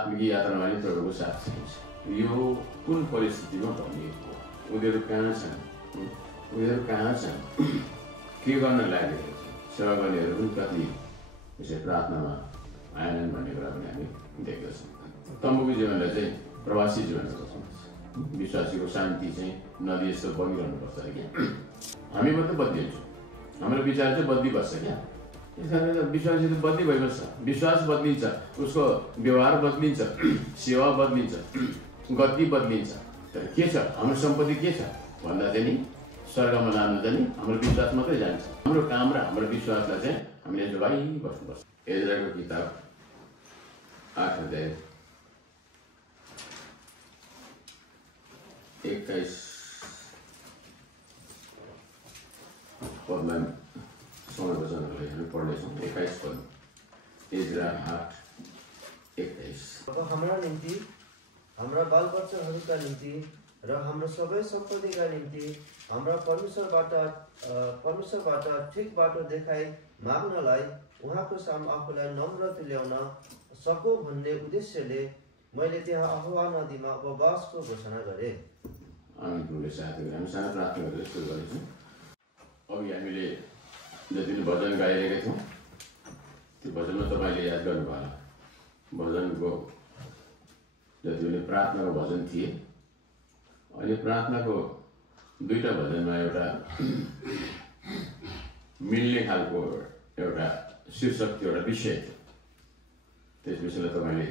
आत्मिक यात्रामा पनि प्रभुको साथ चाहिन्छ। यो कुन परिस्थितिमा भनिएको हो, उनीहरू कहाँ छन्, के गर्न लागेको छ, सेवा गर्नेहरू पनि कति यसै प्रार्थनामा आएनन् भन्ने कुरा पनि हामी देख्दछौँ। तम्बुको जीवनलाई चाहिँ प्रवासी जीवनको विश्वासीको शान्ति चाहिँ नदी यस्तो बगिरहनुपर्छ क्या। हामी मात्रै बदलिन्छौँ, हाम्रो विचार चाहिँ बदलिबस्छ क्या। त्यस कारणले विश्वासी त बदली भइबस्छ, विश्वास बदलिन्छ, उसको व्यवहार बदलिन्छ, सेवा बदलिन्छ, गति बदलिन्छ। तर के छ, हाम्रो सम्पत्ति के छ भन्दा चाहिँ नि स्वर्गमा लानु चाहिँ नि हाम्रो विश्वास मात्रै जान्छ। हाम्रो काम र हाम्रो विश्वासलाई चाहिँ हामीले जोगाइबस्नुपर्छ। एज्राको किताब 8 अध्याय 21 पदलाई समय वचनहरूलाई हामी पढ्नेछौँ। 21 पद, एज्रा 8:21। अब हाम्रा निम्ति, हाम्रा बालबच्चाहरूका निम्ति र हाम्रो सबै सम्पत्तिका निम्ति हाम्रा परमेश्वरबाट ठिक बाटो देखाइ माग्नलाई उहाँको सामु आफूलाई नम्र तुल्याउन सकौँ भन्ने उद्देश्यले मैले त्यहाँ अहवा नदीमा उपवासको घोषणा गरेँ। हामी सानो प्रार्थना गरेर सुरु गरेछौँ। अघि हामीले जति पनि भजन गाइरहेका थियौँ, त्यो भजनमा तपाईँले याद गर्नुभयो होला। भजनको जति पनि प्रार्थनाको भजन थिए, अहिले प्रार्थनाको दुईवटा भजनमा एउटा मिल्ने खालको एउटा शीर्षक थियो, एउटा विषय थियो। त्यस विषयलाई तपाईँले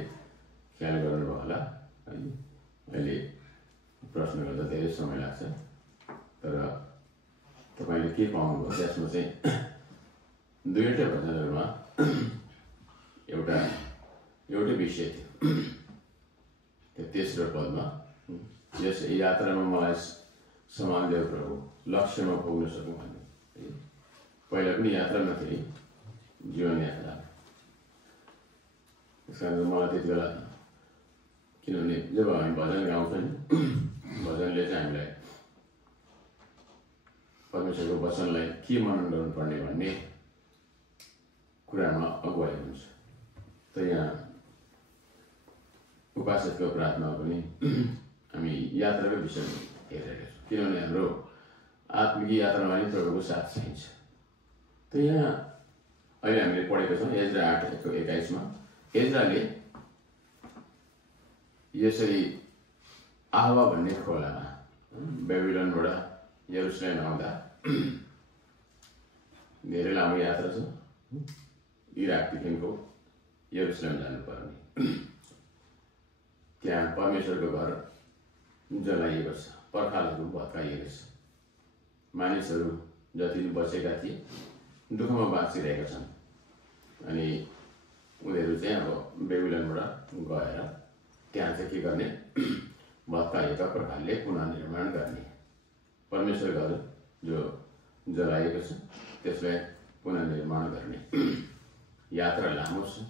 ख्याल गर्नुभयो होला। अहिले प्रश्न गर्दा धेरै समय लाग्छ, तर तपाईँले के पाउनुभयो त्यसमा चाहिँ दुईवटै भजनहरूमा एउटै विषय थियो। त्यो तेस्रो पदमा यस यात्रामा मलाई समान देव प्रभु, लक्ष्यमा पुग्न सकौँ भन्ने। पहिला पनि यात्रामा थिए, जीवन यात्रा। त्यस कारण मलाई त्यति बेला, किनभने जब हामी भजन गाउँछौँ नि, भजनले चाहिँ हामीलाई परमेश्वरको वचनलाई के मनन गर्नुपर्ने भन्ने कुरामा अगुवाई हुन्छ। त यहाँ उपासकको प्रार्थनामा पनि हामी यात्राकै विषयमा हेरिरहेका छौँ, किनभने हाम्रो आत्मिक यात्रामा पनि प्रभुको साथ चाहिन्छ। त यहाँ अहिले हामीले पढेका छौँ एज्रा 8:21मा एज्राले यसरी आहवा भन्ने खोलामा बेबिलोनबाट यरुसलेम आउँदा धेरै लामो यात्रा छ। इराकदेखिको यरुसलेम जानुपर्ने, त्यहाँ परमेश्वरको घर जलाइएको छ, पर्खालहरू भत्काइएको छ। मानिसहरू जति पनि बसेका थिए दुःखमा बाँचिरहेका छन्। अनि उनीहरू चाहिँ अब बेबिलोनबाट गएर त्यहाँ चाहिँ के गर्ने, भत्काएका पर्खालले पुनर्निर्माण गर्ने, परमेश्वर घर जो जलाइएको छ त्यसलाई पुनर्निर्माण गर्ने। यात्रा लामो छ,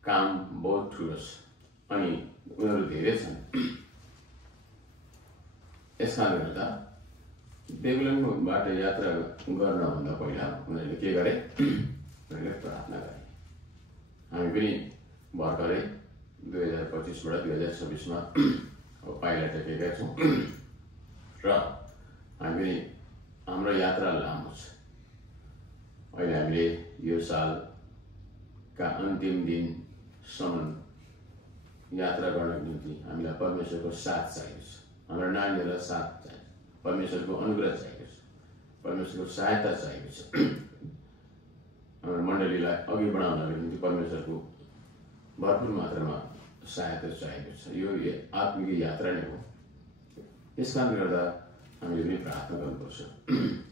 काम बहुत ठुलो छ, अनि उनीहरू धेरै छन्। यस कारणले गर्दा बेबिलोनबाट यात्रा गर्नभन्दा पहिला उनीहरूले के गरे, उनीहरूले प्रार्थना गरे। हामी पनि भर्खरै 2025बाट 2026मा पाइला टेकेका छौँ र हामी हाम्रो यात्रा लामो छ। अहिले हामीले यो सालका अन्तिम दिनसम्म यात्रा गर्नको निम्ति हामीलाई परमेश्वरको साथ चाहिएको छ, हाम्रो नानीहरूलाई साथ चाहिन्छ, परमेश्वरको अनुग्रह चाहिएको छ, परमेश्वरको सहायता चाहिएको छ। हाम्रो मण्डलीलाई अघि बढाउनको निम्ति परमेश्वरको भरपुर मात्रामा सहायता चाहिएको छ। यो आत्मिक यात्रा नै हो। यस कारणले गर्दा हामीले पनि प्रार्थना गर्नुपर्छ।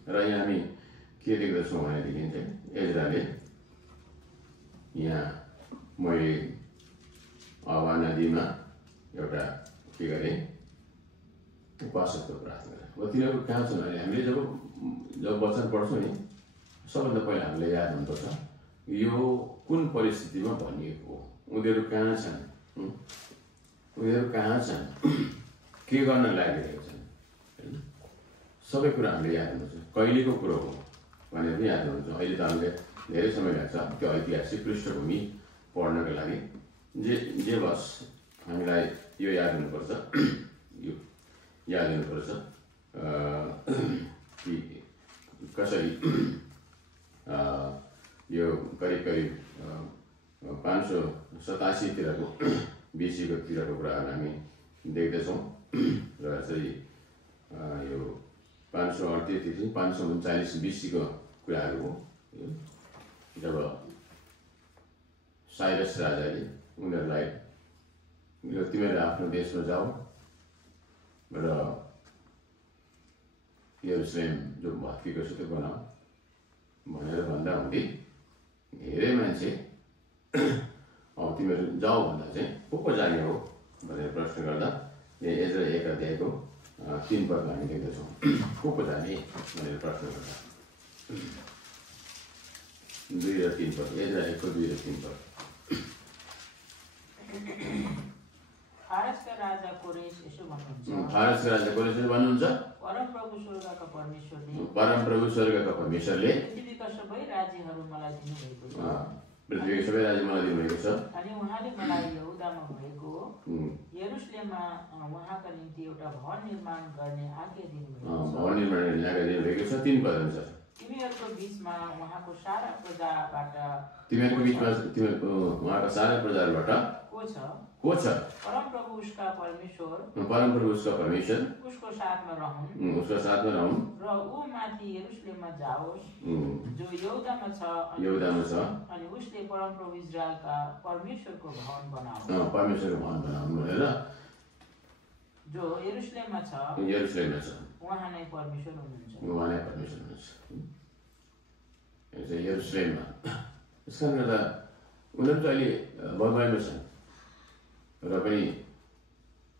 र यहाँ हामी के देख्दछौँ भनेदेखि चाहिँ एज्राले यहाँ मैले अहवा नदीमा एउटा के गरेँ, उपासकको प्रार्थना गरेँ। अब तिनीहरू कहाँ छन् भने हामीले जब वचन पढ्छौँ नि, सबभन्दा पहिला हामीले याद हुनुपर्छ यो कुन परिस्थितिमा भनिएको हो, उनीहरू कहाँ छन्, के गर्न लागिरहेको छन्, सबै कुरा हामीले याद हुनुपर्छ। कहिलेको कुरो हो भनेर पनि याद हुनुहुन्छ। अहिले त हामीले धेरै समय लाग्छ त्यो ऐतिहासिक पृष्ठभूमि पढ्नको लागि। जे बस हामीलाई यो याद हुनुपर्छ यो याद हुनुपर्छ कि कसरी यो करिब 587तिरको BC-तिरको कुराहरू हामी देख्दछौँ र चाहिँ यो 538 539 BC-को कुराहरू हो। जब साइरस राजाले उनीहरूलाई यो तिमीहरू आफ्नो देशमा जाऊ र यरुशलेम जो भत्किएको छ त्यो बनाऊ भनेर भन्दा हुँदै धेरै मान्छे अब तिमीहरू जाऊ भन्दा चाहिँ को जाने हो भनेर प्रश्न गर्दा एजरा 1 अध्यायको 3 पदमा हामी देख्दछौँ को जाने भनेर प्रश्न गर्दा 2 र 3 पद एजरा 1 को 2 र 3 पद। फारसका राजा कोरेश यसो भन्नुहुन्छ परमप्रभु स्वर्गका परमेश्वरले पृथ्वीका सबै राज्यहरू मलाई दिनुभएको छ पृथ्वीका सबै राज्य मलाई दिनुभएको छ अनि उहाँले मलाई यहुदामा भएको यरुशलेममा उहाँका निम्ति एउटा भवन निर्माण गर्ने आज्ञा दिनुभएको छ 3 पद अनुसार तिमीहरूको बीचमा उहाँको सारा प्रजाबाट को छ परमप्रभु उसका परमेश्वर उसको साथमा रहन् र ऊ माथि यरुशलेममा जाओस् जो यहुदामा छ अनि उसले परमप्रभु इजरायलका परमेश्वरको भवन बनाओस् भनेर जो यरुशलेममा छ उहाँ नै परमेश्वर हुनुहुन्छ यरुशलेममा। यस कारणले गर्दा उनीहरू त अहिले बदमाईमा छन् र पनि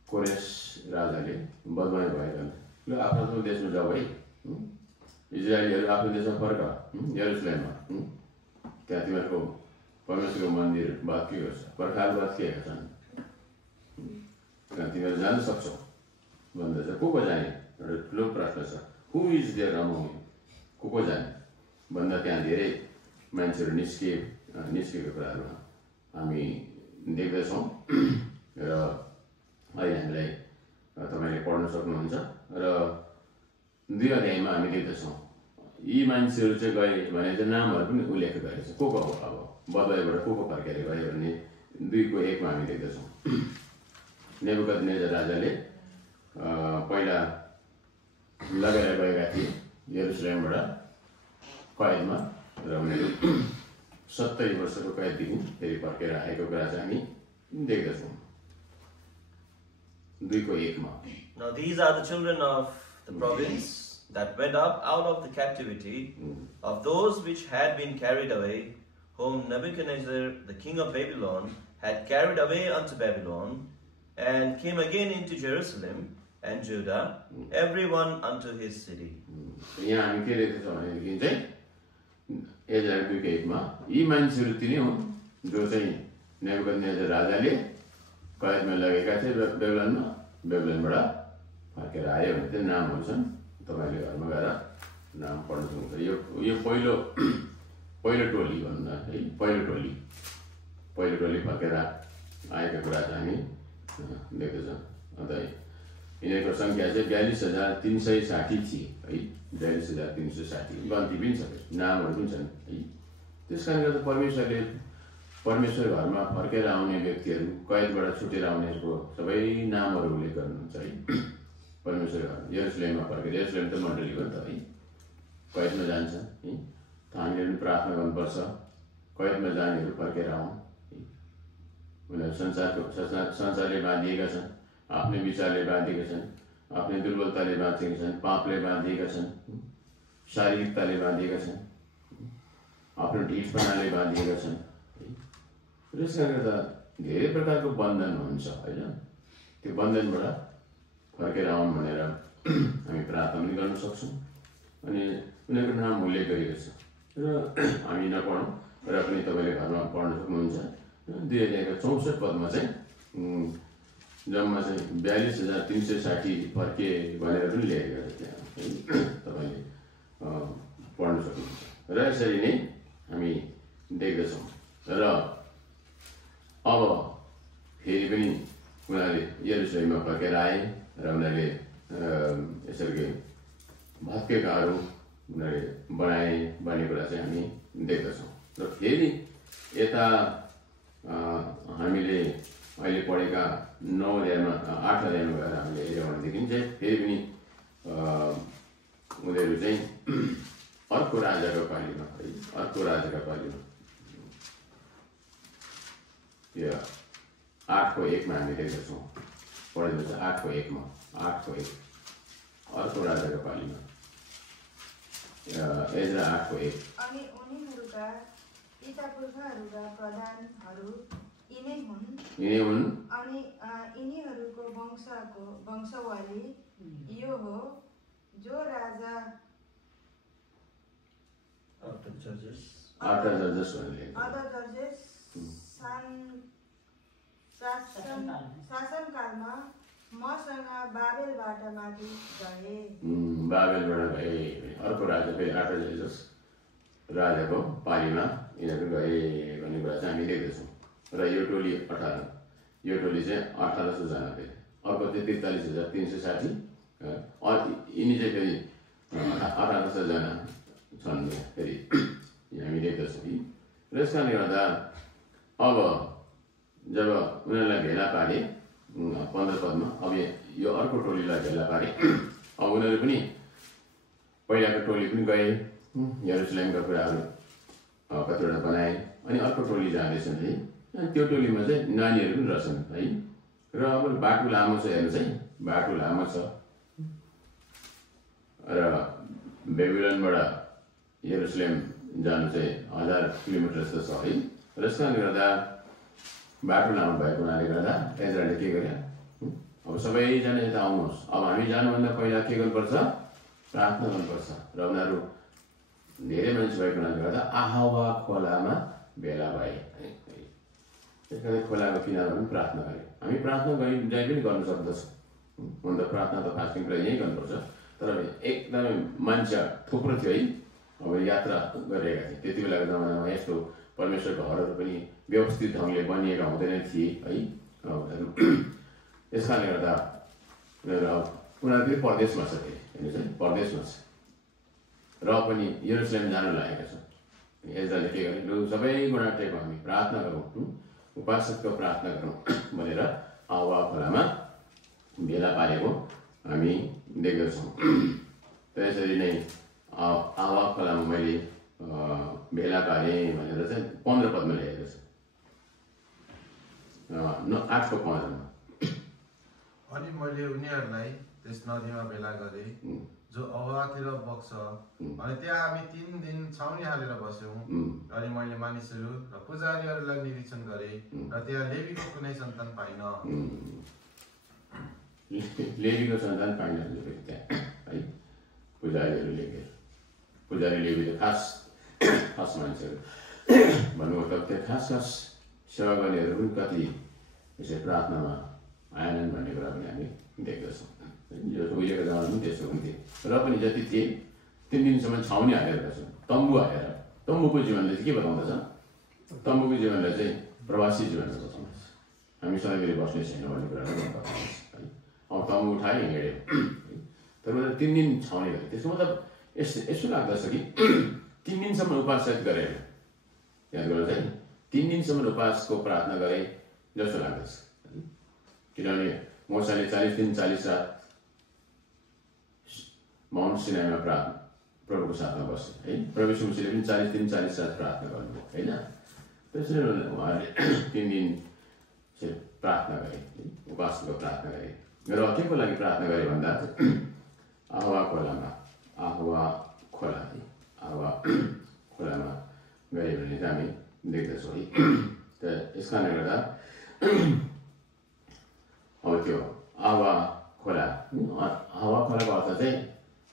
कोरेश राजाले बदमाई भएका ल आफ्नो देशमा जाऊ है इजरायलीहरू आफ्नो देशमा फर्क यरुशलेममा त्यहाँ तिमीहरूको परमेश्वरको मन्दिर भत्किएको छ पर्खाल भत्किएका छन् त्यहाँ तिमीहरू जान सक्छौ भन्दैछ को जाने एउटा ठुलो प्रश्न छ हु इज देयर अमङ को जाने भन्दा त्यहाँ धेरै मान्छेहरू निस्किएको कुराहरू हामी देख्दछौँ र अहिले हामीलाई तपाईँले पढ्न सक्नुहुन्छ र 2 अध्यायमा हामी देख्दछौँ यी मान्छेहरू चाहिँ गए भने चाहिँ नामहरू पनि उल्लेख गरेको छ को हो अब बदमाईबाट को फर्केर गए भने 2को 1 मा हामी देख्दछौँ नेबुकदनेजर राजाले पहिला लगाएर गएका थिए यरुशलेमबाट कैदमा र उनीहरू 70 वर्षको कैददेखि फेरि फर्केर आएको कुरा चाहिँ हामी देख्दछौँ 2को 1 मा। Now these are the children of the province that went up out of the captivity of those which had been carried away, whom Nebuchadnezzar the king of Babylon had carried away unto Babylon, and came again into Jerusalem and Judah, everyone unto his city. यहाँ हामी के देख्छौँ भनेदेखि चाहिँ Ezra 2को 1 मा यी मान्छेहरू तिनै हुन् जो चाहिँ नेबुकदनेजर राजाले कैदमा लगेका थिए बेबिलोनबाट फर्केर आयो भने चाहिँ नामहरू छन् तपाईँले घरमा गएर नाम पढ्न सक्नुहुन्छ। यो पहिलो टोली भन्दा है पहिलो टोली फर्केर आएका कुरा चाहिँ हामी देख्दछौँ। अन्त यिनीहरूको सङ्ख्या चाहिँ 42,360 थिए है 42,360 गन्ती पनि छ नामहरू पनि छन् है। त्यस कारणले गर्दा परमेश्वर घरमा फर्केर आउने व्यक्तिहरू कैदबाट छुटेर आउनेहरूको सबै नामहरू उल्लेख गर्नुहुन्छ है। परमेश्वर घर यरुशलेममा फर्केर यरुशलेम त मण्डली हो नि त है कैदमा जान्छन् है त हामीले पनि प्रार्थना गर्नुपर्छ कैदमा जानेहरू फर्केर आउन् है। उनीहरू संसारले बाँधिएका छन् आफ्नै विचारले बाँधिएका छन् आफ्नै दुर्बलताले बाँधिएका छन् पापले बाँधिएका छन् शारीरिकताले बाँधिएका छन् आफ्नो ढिठपनाले बाँधिएका छन्। त्यसले गर्दा धेरै प्रकारको बन्धन हुन्छ होइन त्यो बन्धनबाट फर्केर आउन् भनेर हामी प्रार्थना पनि गर्न सक्छौँ अनि उनीहरूको नाम उल्लेख गरिएको छ र हामी नपढौँ र पनि तपाईँले घरमा पढ्न सक्नुहुन्छ। 2064 पदमा चाहिँ जम्मा चाहिँ 42,360 फर्के भनेर पनि लेखेको छ त्यहाँ तपाईँले पढ्न सक्नुहुन्छ र यसरी नै हामी देख्दछौँ। र अब फेरि पनि उनीहरूले यरुसलेममा फर्केर आए र उनीहरूले यसरी भत्केकाहरू उनीहरूले बन्ने कुरा चाहिँ हामी देख्दछौँ। र फेरि यता हामीले अहिले पढेका 9 अध्यायमा 8 अध्यायमा गएर हामीले हेऱ्यौँ भनेदेखि चाहिँ फेरि पनि उनीहरू चाहिँ अर्को राजाको पालीमा है अर्को राजाका पालीमा यो 8:1 हामी देख्दछौँ। पढिदिन्छ 8:1 अर्को राजाको पालीमा एज्रा 8:1 अनि उनीहरूका पितापुर्खाहरूका प्रधानहरू यिनै हुन् अनि यिनीहरूको वंशावली यो हो जो राजा आफ्टर जजेस शासनकालमा मसँग बाबेलबाट माथि गए। बाबेलबाट गए अर्को राजा फेरि 8 जजेस राजाको पालीमा यिनीहरू गए भन्ने कुरा चाहिँ हामी देख्दछौँ। र यो टोली 18 यो टोली चाहिँ 1800 जना फेरि अर्को चाहिँ 43,360 यिनी चाहिँ फेरि 1800 जना छन् फेरि हामी देख्दछौँ। र यस कारणले गर्दा अब जब उनीहरूलाई भेला पारे 15 पदमा अब यो अर्को टोलीलाई भेला पारे अब उनीहरू पनि पहिलाको टोली पनि गए यरुसलेमका कुराहरू कतिवटा बनाए अनि अर्को टोली जाँदैछन् है। अनि त्यो टोलीमा चाहिँ नानीहरू पनि रहेछन् है। र अब बाटो लामो छ हेर्नु चाहिँ बाटो लामो छ र बेबिलोनबाट यरुसलेम जानु चाहिँ 1000 किलोमिटर जस्तो छ है। र यस कारणले गर्दा बाटो लामो भएको हुनाले गर्दा एजराले के गरे अब सबैजना यता आउनुहोस् अब हामी जानुभन्दा पहिला के गर्नुपर्छ प्रार्थना गर्नुपर्छ। र उनीहरू धेरै मान्छे भएको हुनाले गर्दा आहावा खोलामा भेला भए त्यस कारण खोलाको किनारमा पनि प्रार्थना गरे। हामी प्रार्थना जहीँ पनि गर्न सक्दछौँ हुन त प्रार्थना त फास्टिङ कुरा यहीँ गर्नुपर्छ तर एकदमै मान्छे थुप्रो थियो है। अब यात्रा गरिरहेका थिए त्यति बेलाको जमानामा यस्तो परमेश्वरको घरहरू पनि व्यवस्थित ढङ्गले बनिएका हुँदैन थिए है। यस कारणले गर्दा उनीहरू फेरि परदेशमा छ फेरि हेर्नु चाहिँ परदेशमा छ र पनि यरुसलेम जान लागेका छन्। एजराले के गरे लु सबै गुणा टेको हामी प्रार्थना गरौँ उपासकको प्रार्थना गरौँ भनेर आवा खोलामा भेला पारेको हामी देख्दछौँ। त्यसरी नै आवा खोलामा मैले भेला पारेँ भनेर चाहिँ 15 पदमा लेखेको छ 8:15 अनि मैले उनीहरूलाई त्यस नदीमा भेला गरेँ जो अवातिर बग्छ अनि त्यहाँ हामी 3 दिन छाउनी हालेर बस्यौँ। अनि मैले मानिसहरू र पुजारीहरूलाई निरीक्षण गरेँ र त्यहाँ लेवीको कुनै सन्तान पाइन। लेवीको सन्तान पाइन त्यहाँ है। पुजारीहरू लेवी त खास मान्छेहरू भन्नु मतलब त्यो खास सेवा गर्नेहरू पनि कति यसरी प्रार्थनामा आएनन् भन्ने कुरा पनि हामी देख्दछौँ। यो उहिलेको जमाना पनि त्यस्तो हुन्थ्यो र पनि जति थिए 3 दिनसम्म छाउनी हालेर बस्छन् तम्बु हालेर। तम्बुको जीवनले चाहिँ के बताउँदछ तम्बुको जीवनलाई चाहिँ प्रवासी जीवनले बताउँदछ हामी सधैँ बस्ने छैनौँ भन्ने कुरा बताउँदछ है। अब तम्बु उठायो हिँड्यो तर 3 दिन छाउनी गरे त्यसको मतलब यसो लाग्दछ कि 3 दिनसम्म उपास गरेर याद गर्नु चाहिँ 3 दिनसम्म उपासको प्रार्थना गरे जस्तो लाग्दछ। किनभने मोसाले 40 दिन 40 रात माउन्ट सिनाईमा प्रभुको साथमा बसे है। प्रभु यीशु मसीहले पनि 40 दिन 40 रात प्रार्थना गर्नुभयो होइन। त्यसरी उहाँले 3 दिन चाहिँ प्रार्थना गरे उपासको प्रार्थना गरे र के को लागि प्रार्थना गरे भन्दा आह्वा खोलामा गए भने चाहिँ हामी देख्दछौँ है। त यस कारणले गर्दा अब त्यो आह्वा खोलाको अर्थ चाहिँ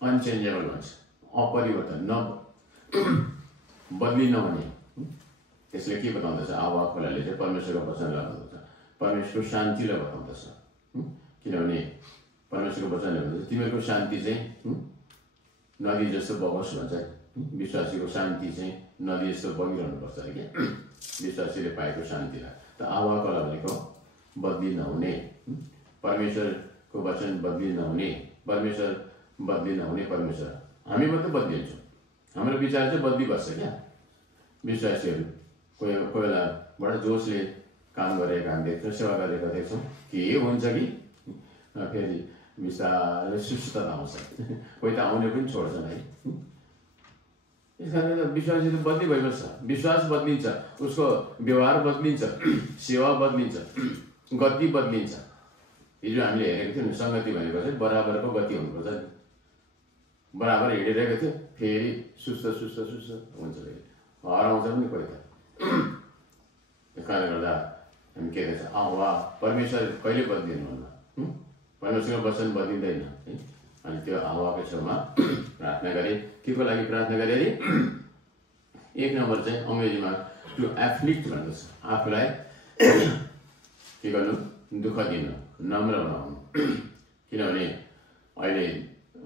अनचेन्जेबल भन्छ अपरिवर्तन बदली नहुने। त्यसले के बताउँदछ आह्वा खोलाले चाहिँ परमेश्वरको वचनलाई बताउँछ परमेश्वरको शान्तिलाई बताउँदछ। किनभने परमेश्वरको वचनले भन्छ तिमीहरूको शान्ति चाहिँ नदी जस्तो बगोस् भन्छ। विश्वासीको शान्ति चाहिँ नदी जस्तो बगिरहनुपर्छ क्या विश्वासीले पाएको शान्तिलाई। त आह्वा खोला भनेको बदली नहुने, परमेश्वरको वचन बदली नहुने, परमेश्वर बदली नहुने परमेश्वर। हामी मात्रै बदलिन्छौँ, हाम्रो विचार चाहिँ बदली बस्छ क्या। विश्वासीहरू कोही बेला बडा जोसले काम गरेका हामी देख्छौँ, सेवा गरेका देख्छौँ, के हुन्छ कि फेरि बिस्तारै सुस्तता आउँछ, कोही त आउने पनि छोड्छन् है। यस कारणले विश्वासी त बदली भइबस्छ, विश्वास बदलिन्छ, उसको व्यवहार बदलिन्छ, सेवा बदलिन्छ, गति बदलिन्छ। हिजो हामीले हेरेको थियौँ नि, सङ्गति भनेको चाहिँ बराबरको गति हुनुपर्छ नि। बराबर हिँडिरहेको थियो, फेरि सुस्त सुस्त सुस्त हुन्छ, फेरि हराउँछ पनि कोही त। त्यस कारणले गर्दा हामी के देख्छ, परमेश्वर कहिले बदलिनुहुन्न, परमेश्वरको वचन बदलिँदैन है। अनि त्यो हावाको छेउमा प्रार्थना गरे। के को लागि प्रार्थना गरे अरे? 1 नम्बर चाहिँ अङ्ग्रेजीमा टु एफ्लिक्ट भन्दछ, आफूलाई के गर्नु, दुःख दिनु, नम्र बनाउनु। किनभने अहिले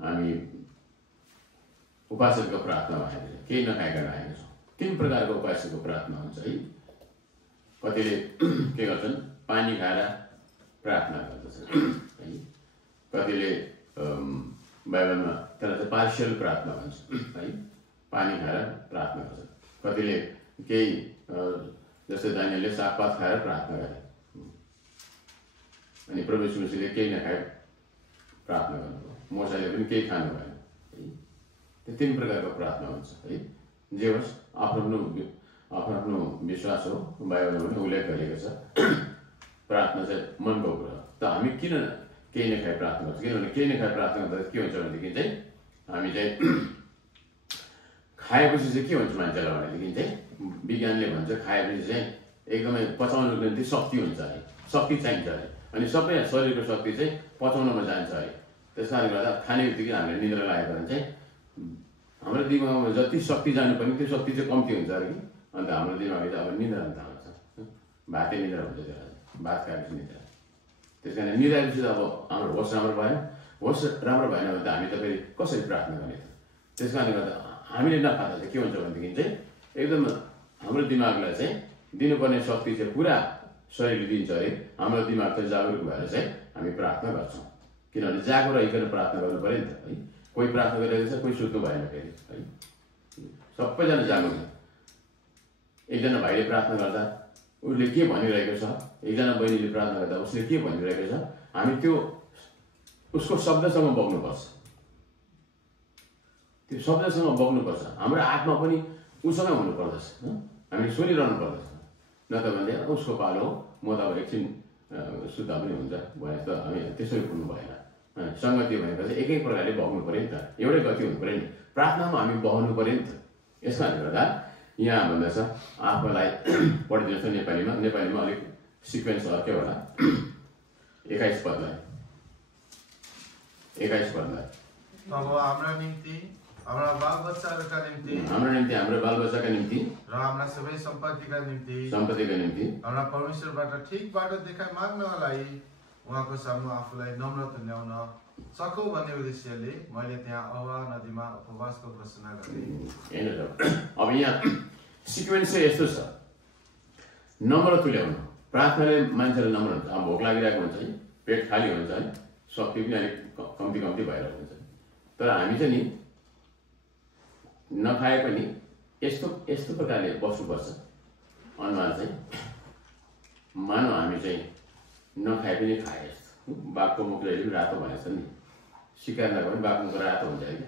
हामी उपासकको प्रार्थना भएको केही नखाइकन आएको छौँ। 3 प्रकारको उपासकको प्रार्थना हुन्छ है। कतिले के गर्छन्, पानी खाएर प्रार्थना गर्दछन् है। कतिले बाइबलमा त्यसलाई चाहिँ पार्सियल प्रार्थना भन्छ है, पानी खाएर प्रार्थना गर्छन्। कतिले केही जस्तै दानियलले सागपात खाएर प्रार्थना गरे, अनि प्रभु यीशु मसीहले केही नखाए प्रार्थना गर्नुभयो, मोसाले पनि केही खानु भएन है। त्यो 3 प्रकारको प्रार्थना हुन्छ है। जे होस्, आफ्नो आफ्नो विश्वास हो, बाइबलमा पनि उल्लेख गरिएको छ। प्रार्थना चाहिँ मनको कुरा हो। त हामी किन केही नखाए प्रार्थना गर्छौँ? किनभने केही नखाए प्रार्थना गर्दा के हुन्छ भनेदेखि चाहिँ हामी चाहिँ खाएपछि चाहिँ के हुन्छ मान्छेलाई भनेदेखि चाहिँ विज्ञानले भन्छ खाएपछि चाहिँ एकदमै पचाउनुको निम्ति शक्ति हुन्छ अरे, शक्ति चाहिन्छ अरे। अनि सबै शरीरको शक्ति चाहिँ पचाउनमा जान्छ अरे। त्यस कारणले गर्दा खाने बित्तिकै हामीले निद्रा लागेको भने चाहिँ हाम्रो दिमागमा जति शक्ति जानुपर्ने त्यो शक्ति चाहिँ कम्ती हुन्छ अरे कि। अन्त हाम्रो दिमागले चाहिँ अब निद्रा अन्त आउँछ, भातै निद्रा हुन्छ, त्यसलाई भात खाएपछि निद्रा। त्यस कारण निद्राएपछि त अब हाम्रो होस राम्रो भएन, होस राम्रो भएन भने त हामी त फेरि कसरी प्रार्थना गर्ने त। त्यस कारणले गर्दा हामीले नखाँदा चाहिँ के हुन्छ भनेदेखि चाहिँ एकदम हाम्रो दिमागलाई चाहिँ दिनुपर्ने शक्ति चाहिँ पुरा शरीरले दिन्छ अरे। हाम्रो दिमाग चाहिँ जागरुक भएर चाहिँ हामी प्रार्थना गर्छौँ। किनभने जागो रहिकन प्रार्थना गर्नु पऱ्यो नि त है। कोही प्रार्थना गरिरहेको छ, कोही सुत्नु भएन फेरि है, सबैजना जागो छ। एकजना भाइले प्रार्थना गर्दा उसले के भनिरहेको छ, एकजना बहिनीले प्रार्थना गर्दा उसले के भनिरहेको छ, हामी त्यो उसको शब्दसँग बग्नुपर्छ, त्यो शब्दसँग बग्नुपर्छ। हाम्रो आत्मा पनि उसँग हुनुपर्दछ, हामी सुनिरहनु पर्दछ। न त भने उसको पालो हो, म त अब एकछिन शुद्ध पनि हुन्छ भने त हामी त्यसरी पुग्नु भएन। सङ्गति भनेको चाहिँ एकै प्रकारले बग्नु पऱ्यो नि त, एउटै गति हुनु पऱ्यो नि, प्रार्थनामा हामी बहनु पऱ्यो नि त। यस कारणले गर्दा यहाँ भन्दछ आफूलाई पढिदिनुहोस् त नेपालीमा, नेपालीमा अलिक सिक्वेन्स अर्कै होला। 21 पदलाई अब हाम्रा निम्ति, हाम्रा बालबच्चाका निम्ति, हाम्रो बालबच्चाका निम्ति र हाम्रा सबै सम्पत्तिका निम्ति, हाम्रा परमेश्वरबाट ठिक बाटो देखाइ माग्नलाई उहाँको सामु आफूलाई नम्र तुल्याउन सकौँ भन्ने उद्देश्यले मैले त्यहाँ अवा नदीमा उपवासको घोषणा गरेँ। अब यहाँ सिक्वेन्स चाहिँ यस्तो छ, नम्र तुल्याउनु। प्रार्थनाले मान्छेलाई नम्र हुन्छ। अब भोक लागिरहेको हुन्छ है, पेट खाली हुन्छ है, शक्ति पनि अलिक कम्ती भइरहेको हुन्छ। तर हामी चाहिँ नि नखाए पनि यस्तो प्रकारले बस्नुपर्छ अनुहार चाहिँ, मानव हामी चाहिँ नखाए पनि खाए जस्तो। बाघको मुख जहिले पनि रातो भनेको छ नि, सिकार नखाए पनि बाघको मुख रातो हुन्छ होइन।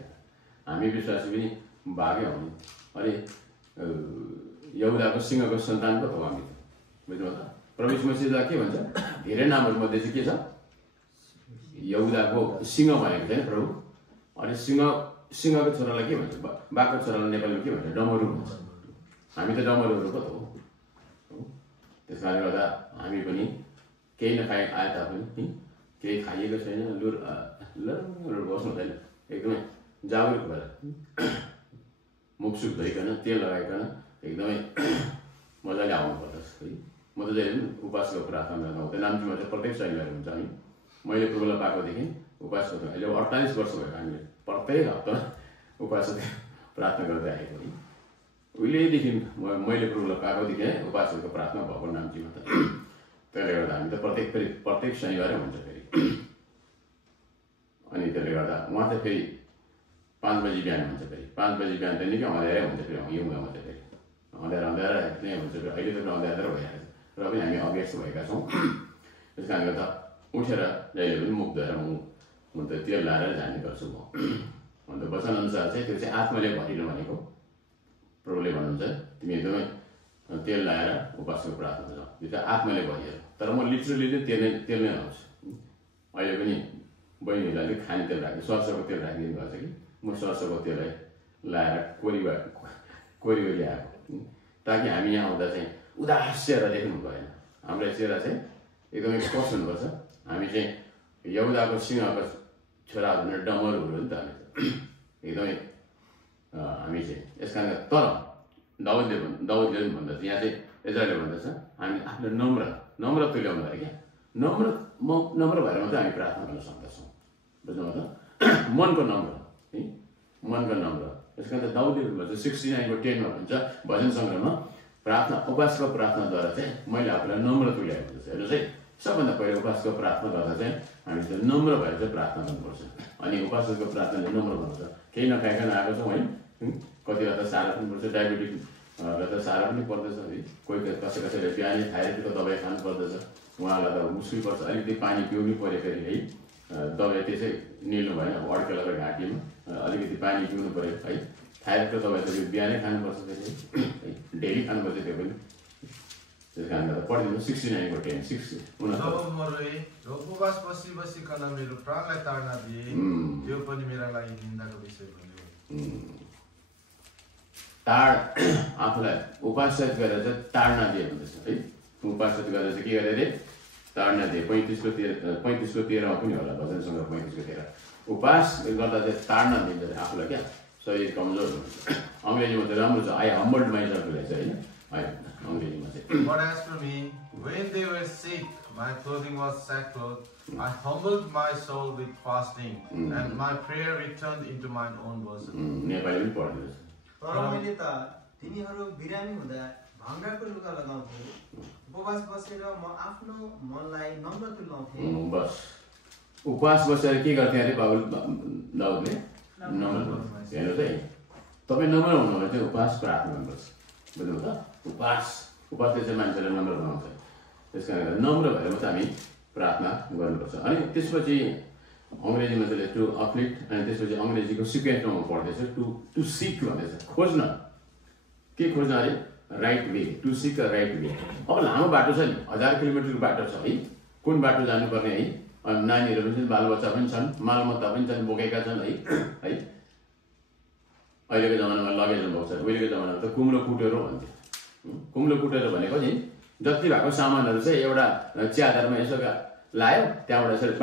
हामी विश्वासी पनि बाघै हो नि। अनि यहुदाको सिंहको सन्तान पो हो हामी, बुझ्नु त। प्रभु यीशु मसीहलाई के भन्छ, धेरै नामहरूमध्ये चाहिँ के छ, यहुदाको सिंह भनेको छैन प्रभु। अनि सिंहको छोरालाई के भन्छ, बाघको छोरालाई नेपालीमा के भन्छ, डमरू भन्छ। हामी त डमरूहरू पो त हो। त्यस कारणले गर्दा हामी पनि केही नखाए आए तापनि केही खाइएको छैन, लुर बस्नु छैन, एकदमै जागरुक भएर मुखसुख धोइकन तेल लगाइकन एकदमै मजाले आउनु पर्दछ है। म त जहिले पनि उपासको प्रार्थना गर्दा हुँदैन। नाम्चीमा चाहिँ प्रत्येक शनिबार हुन्छ। हामी मैले प्रभुलाई पाएकोदेखि उपास गर्दा अहिले 48 वर्ष भयो। हामीले प्रत्येक हप्ता उपास प्रार्थना गर्दै आएको है। उहिलेदेखि मैले प्रभुलाई पाएकोदेखि उपासको प्रार्थना भएको नाम्चीमा त। त्यसले गर्दा हामी त प्रत्येक शनिबारै हुन्छ फेरि। अनि त्यसले गर्दा उहाँ चाहिँ फेरि 5 बजी बिहान हुन्छ फेरि 5 बजी बिहान त निकै अँध्यारै हुन्छ फेरि हिउँदोमा चाहिँ फेरि अँध्यारो नै हुन्छ फेरि। अहिले त अँध्यारो भइरहेको छ र पनि हामी अभ्यस्त भएका छौँ। त्यस कारणले गर्दा उठेर जहिले पनि मुख धोएर म त तेल लाएर जाने गर्छु म। अन्त वचनअनुसार चाहिँ त्यो चाहिँ आत्माले भरिनु भनेको। प्रभुले भन्नुहुन्छ तिमी एकदमै तेल लाएर उपासको प्रार्थना गर, त्यो चाहिँ आत्माले भरिएर। तर म लिटरली चाहिँ तेल नै लाउँछु। अहिले पनि बहिनीहरूलाई खाने तेल राख्ने सरसोको तेल राखिदिनु भएको छ कि म सरसोको तेललाई लाएर कोरी ल्याएको, ताकि हामी यहाँ आउँदा चाहिँ उदास चेहरा देख्नु भएन। हाम्रो चेहरा चाहिँ एकदमै स्पष्ट हुनुपर्छ। हामी चाहिँ यहुदाको सिंहको छोरा भनेर डमरुहरू नि त हामी एकदमै हामी चाहिँ यस कारण। तर दाउदले पनि भन्दछ, यहाँ चाहिँ इजरायलले भन्दछ हामी आफ्नो नम्र तुल्याउनु भयो क्या। नम्र भएर मात्रै हामी प्रार्थना गर्न सक्दछौँ। बुझ्नु त मनको नम्र है, मनको नम्र। यस कारण दाउदले भन्छ 69:10 भन्छ भजन सङ्ग्रहमा, प्रार्थना उपासको प्रार्थनाद्वारा चाहिँ मैले आफूलाई नम्र तुल्याएको भन्छ। हेर्नुहोस् है, सबभन्दा पहिला उपासको प्रार्थना गर्दा चाहिँ हामी चाहिँ नम्र भएर चाहिँ प्रार्थना गर्नुपर्छ। अनि उपासको प्रार्थनाले नम्र गर्नुपर्छ। केही नखाइकन आएको छौँ है, कति बेला त साह्रो पनि पर्छ, डायबिटिकलाई त साह्रो पनि पर्दछ है। कोही कसैले बिहानै थाइरोइडको दबाई खानु पर्दछ, उहाँलाई त मुस्किल पर्छ। अलिकति पानी पिउनु पऱ्यो फेरि है, दबाई त्यसै निल्नु भएन। अब अड्केलाको घाँटीमा अलिकति पानी पिउनु पऱ्यो है। थाइरोइडको दबाई त बिहानै खानुपर्छ फेरि है, डेली खानुपर्छ त्यो पनि। त्यस कारणले गर्दा पढिदिनु 69:10 उपवास बसिकन मेरो प्राणलाई ताड्न दिए, त्यो पनि मेरा लागि निन्दाको विषय बन्यो। आफूलाई उपास गरेर चाहिँ ताड्न दिए भन्दैछ है। उपास गरेर चाहिँ के गरेर अरे ताड्न दिए। 35:13 पनि होला भजन सङ्ग्रह 35:13। उपास गर्दा चाहिँ ताड्न दिन्छ आफूलाई क्या, शरीर कमजोर हुन्छ। अङ्ग्रेजीमा चाहिँ राम्रो छ, आई हम्बल्ड माइसेल्फ रहेछ होइन अङ्ग्रेजीमा चाहिँ। But as for me, when they were sick, my clothing was sackcloth. I humbled my soul with fasting, and my prayer returned into mine own bosom. Nepali पनि पढ्दैछ। तर मैले त तिनीहरू बिरामी हुँदा भाङ्डाको लुगा लगाउँथे, उपवास बसेर म आफ्नो मनलाई नम्र तुल्याउँथे। बस उपवास बसेर के गर्थे अरे दाउदले? नम्र। हेर्नुहोस् है, तपाईँ नम्र हुनु भने चाहिँ उपवास प्रार्थना गर्नुपर्छ। बुझ्नु त? उपासले चाहिँ मान्छेलाई नम्र बनाउँछ। त्यस कारणले नम्र भएर मात्रै हामी प्रार्थना गर्नुपर्छ। अनि त्यसपछि अङ्ग्रेजीमा चाहिँ टु अफ्लिक्ट, अनि त्यसपछि अङ्ग्रेजीको सिक्वेन्समा पढ्दैछ टु सिक भन्दैछ, खोज्न। के खोज्न अरे? Right way, to seek a right way. अब लामो बाटो छ नि, 1000 किलोमिटरको बाटो छ है, कुन बाटो जानुपर्ने है। अनि नानीहरू पनि छन्, बालबच्चा पनि छन्, मालमत्ता पनि छन्, बोकेका छन् है। अहिलेको जमानामा लगेज भएको छ, उहिलेको जमानामा त कुम्लो कुटेरो भन्थ्यो। कुम्लो कुटेरो भनेको नि जति भएको सामानहरू चाहिँ एउटा च्यादरमा यसो लायो, त्यहाँबाट यसरी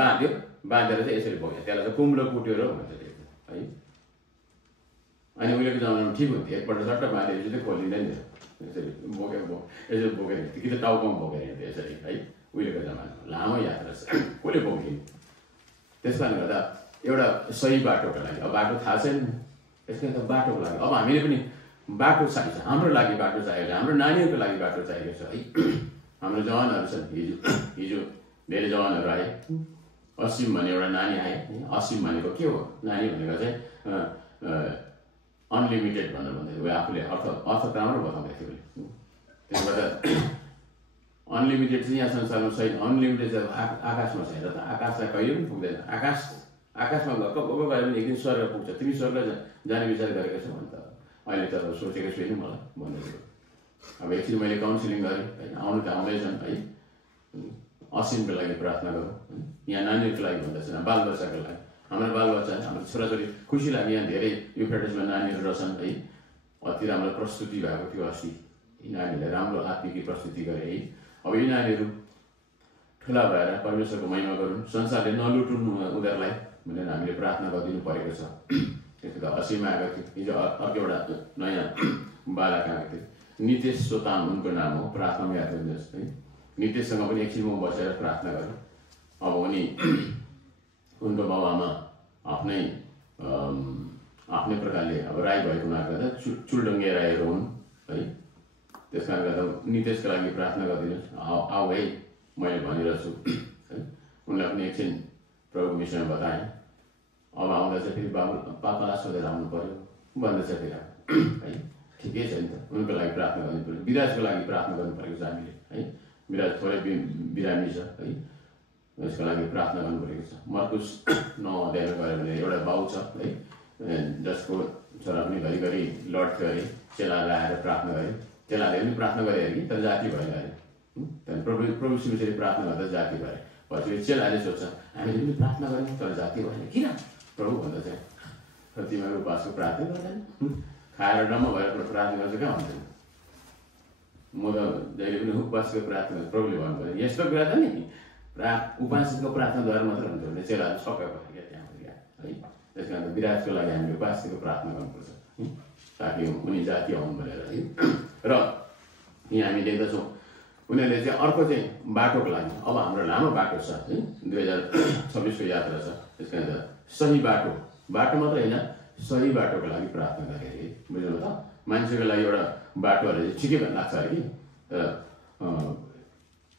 बाँधेर चाहिँ यसरी बोक्यो, त्यसलाई चाहिँ कुम्लो कुटेरो भन्छ त्यो है। अनि उहिलेको जमानामा ठिक हुन्थ्यो, एकपल्ट सट्ट बाँधेपछि चाहिँ खोलिँदैन थियो, यसरी यसरी बोकेर कि त टाउकोमा बोकेर हिँड्थ्यो यसरी है। उहिलेको जमानामा लामो यात्रा छ, कसले बोकिन्? त्यस कारणले गर्दा एउटा सही बाटोको लागि, अब बाटो थाहा छैन, त्यस कारण बाटोको लागि अब हामीले पनि बाटो चाहिन्छ। हाम्रो लागि बाटो चाहिएको छ, हाम्रो नानीहरूको लागि बाटो चाहिएको छ है। हाम्रो जवानहरू छन्, हिजो धेरै जवानहरू आए, असिम भन्ने एउटा नानी आए। असिम भनेको के हो? नानी भनेको चाहिँ अनलिमिटेड भनेर भन्दै थियो, आफूले अर्थ त राम्रो बताउँदै थियो उसले। त्यसले गर्दा अनलिमिटेड चाहिँ यहाँ संसारमा छैन, अनलिमिटेड चाहिँ आकाशमा छैन। त आकाशलाई कहिले पनि पुग्दैन। आकाशमा गएको गएर पनि एक दिन स्वर्ग पुग्छ। तिमी स्वर्ग जाने विचार गरेको छौ भने त अहिले त सोचेको छुइनँ, मलाई भन्दैछु। अब एकछिन मैले काउन्सिलिङ गरेँ होइन, आउनु त आउँदैछन् है। असिमको लागि प्रार्थना गरौँ, यहाँ नानीहरूको लागि भन्दैछ, बालबच्चाको लागि। हाम्रो बालबच्चा, हाम्रो छोराछोरी खुसी लाग्यो। यहाँ धेरै युफ्रेटिसमा नानीहरू रहेछन् है। अति राम्रो प्रस्तुति भएको थियो अस्ति, यी नानीहरूले राम्रो आत्मिक प्रस्तुति गरे है। अब यी नानीहरू ठुला भएर परमेश्वरको महिमा गरून्, संसारले नलुटुन् उनीहरूलाई भनेर हामीले प्रार्थना गरिदिनु परेको छ। त्यसो त असीमा आएको थियो, हिजो अर्को एउटा नयाँ बालक आएको थियो, नितेश सोताङ उनको नाम हो, प्रार्थनामा याद गर्नुहोस् है। नितेशसँग पनि एकछिन म बसेर प्रार्थना गरेँ। अब उनी उनको बाबुआमा आफ्नै प्रकारले अब राई भएको हुनाले गर्दा चुलडङ्गे राईहरू हुन् है। त्यस कारणले गर्दा नितेशको लागि प्रार्थना गरिदिनुहोस्। आऊ है, मैले भनिरहेको छु है। उनलाई पनि एकछिन प्रभुको विषयमा बताएँ। अब आउँदा चाहिँ फेरि पापालाई सोधेर आउनु पर्यो भन्दैछ फेरि है। ठिकै छ नि त, उनको लागि प्रार्थना गर्नु पऱ्यो। विराजको लागि प्रार्थना गर्नु परेको छ हामीले है। विराज थोरै बिरामी छ है, यसको लागि प्रार्थना गर्नु परेको छ। मर्कुस 9 अध्यायमा गयो भने एउटा बाउ छ है, जसको छोरा पनि घरिघरि लड्थ्यो अरे। चेलाले आएर प्रार्थना गरे, चेलाले पनि प्रार्थना गरे अरे कि, तर जाति भएन अरे। त्यहाँदेखि प्रभु शिवले प्रार्थना गर्दा जाति भए। पछि चेलाले सोध्छ हामीले पनि प्रार्थना गऱ्यौँ तर जाति भएन किन प्रभु भन्दा चाहिँ, तिमीहरू उपासको प्रार्थना गर्दैन, खाएर डम्म भएर प्रार्थना गर्छ कहाँ हुँदैन। म त जहिले पनि उपासको प्रार्थना प्रभुले भन्नु पऱ्यो यस्तो कुरा त नि उपासको प्रार्थनाद्वारा मात्र हुन्छ भने चेलाहरू सबै भयो क्या त्यहाँ है। त्यस कारण विराजको लागि हामीले उपासको प्रार्थना गर्नुपर्छ ताकि उनी जाति आउनु भनेर है। र यहाँ हामी देख्दछौँ उनीहरूले चाहिँ अर्को चाहिँ बाटोको लागि, अब हाम्रो लामो बाटो छ है, 2026 को यात्रा छ। त्यस कारण सही बाटो मात्रै होइन, सही बाटोको लागि प्रार्थना गरे अरे। बुझ्नु त, मान्छेको लागि एउटा बाटोहरू चाहिँ ठिकै लाग्छ अरे कि।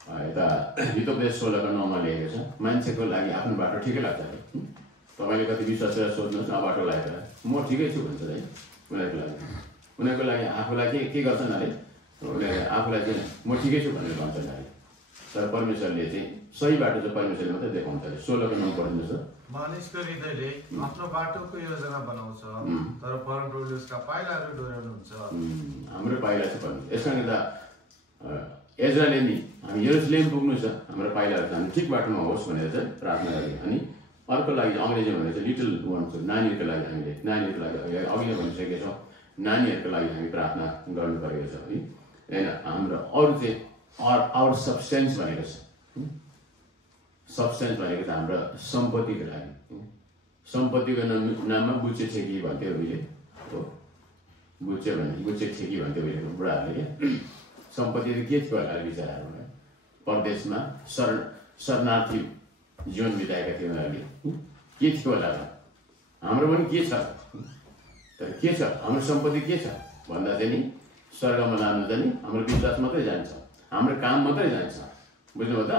यता हितोपदेश 16:9 लेखेको छ, मान्छेको लागि आफ्नो बाटो ठिकै लाग्छ अरे। तपाईँले कति विश्वास गरेर सोध्नुहोस् न, बाटो लागेर म ठिकै छु भन्छ है। उनीहरूको लागि आफूलाई के गर्छन् अरे, उनीहरूले आफूलाई चाहिँ म ठिकै छु भनेर भन्छन् अरे। तर परमेश्वरले चाहिँ सही बाटो चाहिँ परमेश्वरले मात्रै देखाउँछ अरे। 16:9 पढ्नुहोस् न। मानिसको हृदयले आफ्नो बाटोको योजना बनाउँछ तर परमप्रभुले उसका पाइलाहरू डोर्याउनुहुन्छ। हाम्रो पाइला चाहिँ पर्नु। यस कारण त एजराले नि हामी यरुशलेम पुग्नु छ, हाम्रो पाइलाहरू चाहिँ हामी ठिक बाटोमा होस् भनेर चाहिँ प्रार्थना गरे। अनि अर्को लागि अङ्ग्रेजीमा भने चाहिँ लिटल वान्स, नानीहरूको लागि हामीले, नानीहरूको लागि अघि नै भनिसकेका छौँ, नानीहरूको लागि हामी प्रार्थना गर्नु परेको छ है। हाम्रो अरू चाहिँ आवर सब्सटेन्स भनेको छ, सब्सटेन्स भनेको छ हाम्रो सम्पत्तिको लागि। सम्पत्तिको नाममा बुच्चे ठेकी भन्थ्यो उहिले हो, बुच्चे ठेकी भन्थ्यो उहिलेको बुढाहरूले क्या। सम्पत्ति त के थियो होला विचाराहरू, परदेशमा शरणार्थी जीवन बिताएका थिए उनीहरूले, के थियो होला त। हाम्रो पनि के छ, तर के छ हाम्रो सम्पत्ति के छ भन्दा चाहिँ नि स्वर्गमा लानु चाहिँ नि हाम्रो विश्वास मात्रै जान्छ, हाम्रो काम मात्रै जान्छ। बुझ्नुभयो त।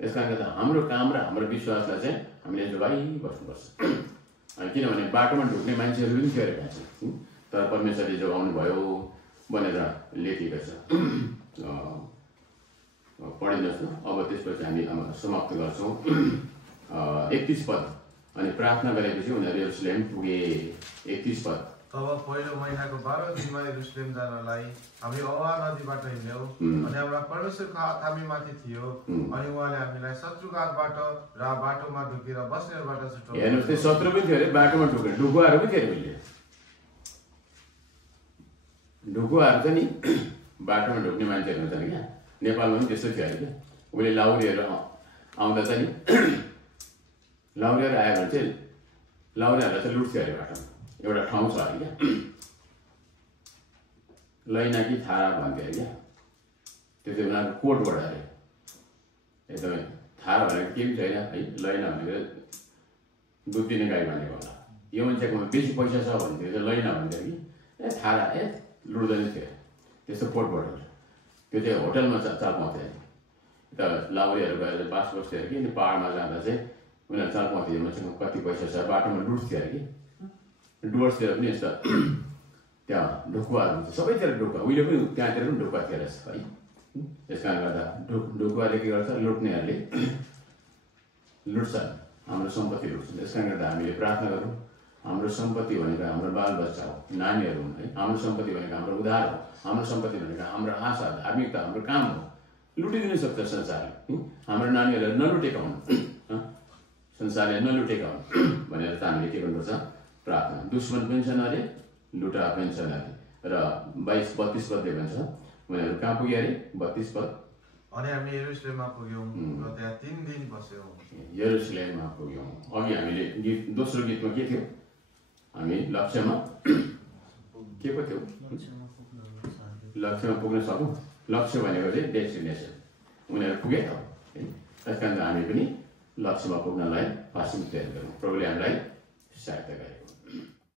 यस कारणले त हाम्रो काम र हाम्रो विश्वासलाई चाहिँ हामीले जोगाइ बस्नुपर्छ। किनभने बाटोमा ढुक्ने मान्छेहरू पनि थियो अरे मान्छे, तर परमेश्वरले जोगाउनु भयो भनेर लेखेको छ। पढिनुहोस् न। अब त्यसपछि हामी समाप्त गर्छौँ। 31 पद। अनि प्रार्थना गरेपछि उनीहरू यरुशलेम पुगे। 31 पद। तब पहिलो महिनाको 12 दिनमा यरुशलेम जानलाई हामी अवा नदीबाट हिँड्यौँ अनि हाम्रा परमेश्वरको हात हामीमाथि थियो अनि उहाँले हामीलाई शत्रुको हातबाट र बाटोमा ढुकेर बस्नेहरूबाट छुटाउनु। हेर्नुहोस् त्यो शत्रु पनि थियो अरे, बाटोमा ढुकुवाहरू पनि थियो अरे। उहिले ढुकुवाहरू चाहिँ नि बाटोमा ढुक्ने मान्छेहरू हुन्छ नि क्या, नेपालमा पनि त्यस्तो थियो अरे क्या। उसले लाउरीहरू आउँदा चाहिँ नि लाउरीहरू आयो भने चाहिँ लाउरीहरूलाई चाहिँ लुट्थ्यो अरे बाटोमा। एउटा ठाउँ छ अरे क्या, लैना कि थारा भन्थ्यो अरे क्या। त्यो चाहिँ उनीहरूको कोडबाट अरे। एकदमै थारा भनेको केही पनि छैन है, लैना भनेको दुध दिने गाई भनेको होला। यो मान्छेकोमा बेसी पैसा छ भन्थ्यो चाहिँ लैना भन्थ्यो कि, थारा लुट्दैन थियो त्यस्तो कोडबाट। त्यो चाहिँ होटलमा चाल पाउँथ्यो अरे। यता लाउरीहरू गएर बास बस्थ्यो अरे कि, अनि पाहाडमा जाँदा चाहिँ उनीहरू चाल पाउँथ्यो मान्छेको कति पैसा छ, बाटोमा लुट्थ्यो अरे कि। डुवर्सतिर पनि यस्तो त्यहाँ ढुकुवाहरू हुन्छ, सबैतिर ढुकुवा, उहिले पनि त्यहाँतिर पनि ढुकुवा थियो रहेछ है। यस कारणले गर्दा ढुकुवाले के गर्छ, लुट्नेहरूले लुट्छन्, हाम्रो सम्पत्ति लुट्छन्। यस कारणले गर्दा हामीले प्रार्थना गरौँ। हाम्रो सम्पत्ति भनेको हाम्रो बालबच्चा हो, नानीहरू हुन् है। हाम्रो सम्पत्ति भनेको हाम्रो उधार हो, हाम्रो सम्पत्ति भनेको हाम्रो आशा, धार्मिकता, हाम्रो काम हो। लुटिदिनु सक्छ संसारले, हाम्रो नानीहरूलाई नलुटेका हुन्, संसारले नलुटेका हुन् भनेर त हामीले के गर्नुपर्छ, प्रार्थना। दुश्मन पनि छन् अरे, लुटा पनि छन् अरे। र 22-32 पदले भन्छ उनीहरू कहाँ पुग्यो अरे, 32 पद। अनि हामी यरुशलेममा पुग्यौँ र त्यहाँ 3 दिन बस्यौँ। यरुशलेममा पुग्यौँ। अघि हामीले गीत, दोस्रो गीतमा के थियो, हामी लक्ष्यमा के पो थियो, लक्ष्यमा पुग्न सकौँ। लक्ष्य भनेको चाहिँ डेस्टिनेसन, उनीहरू पुगे त है। त्यस कारण हामी पनि लक्ष्यमा पुग्नलाई फासिङ तयार गरौँ। प्रभुले हामीलाई सहायता गरे।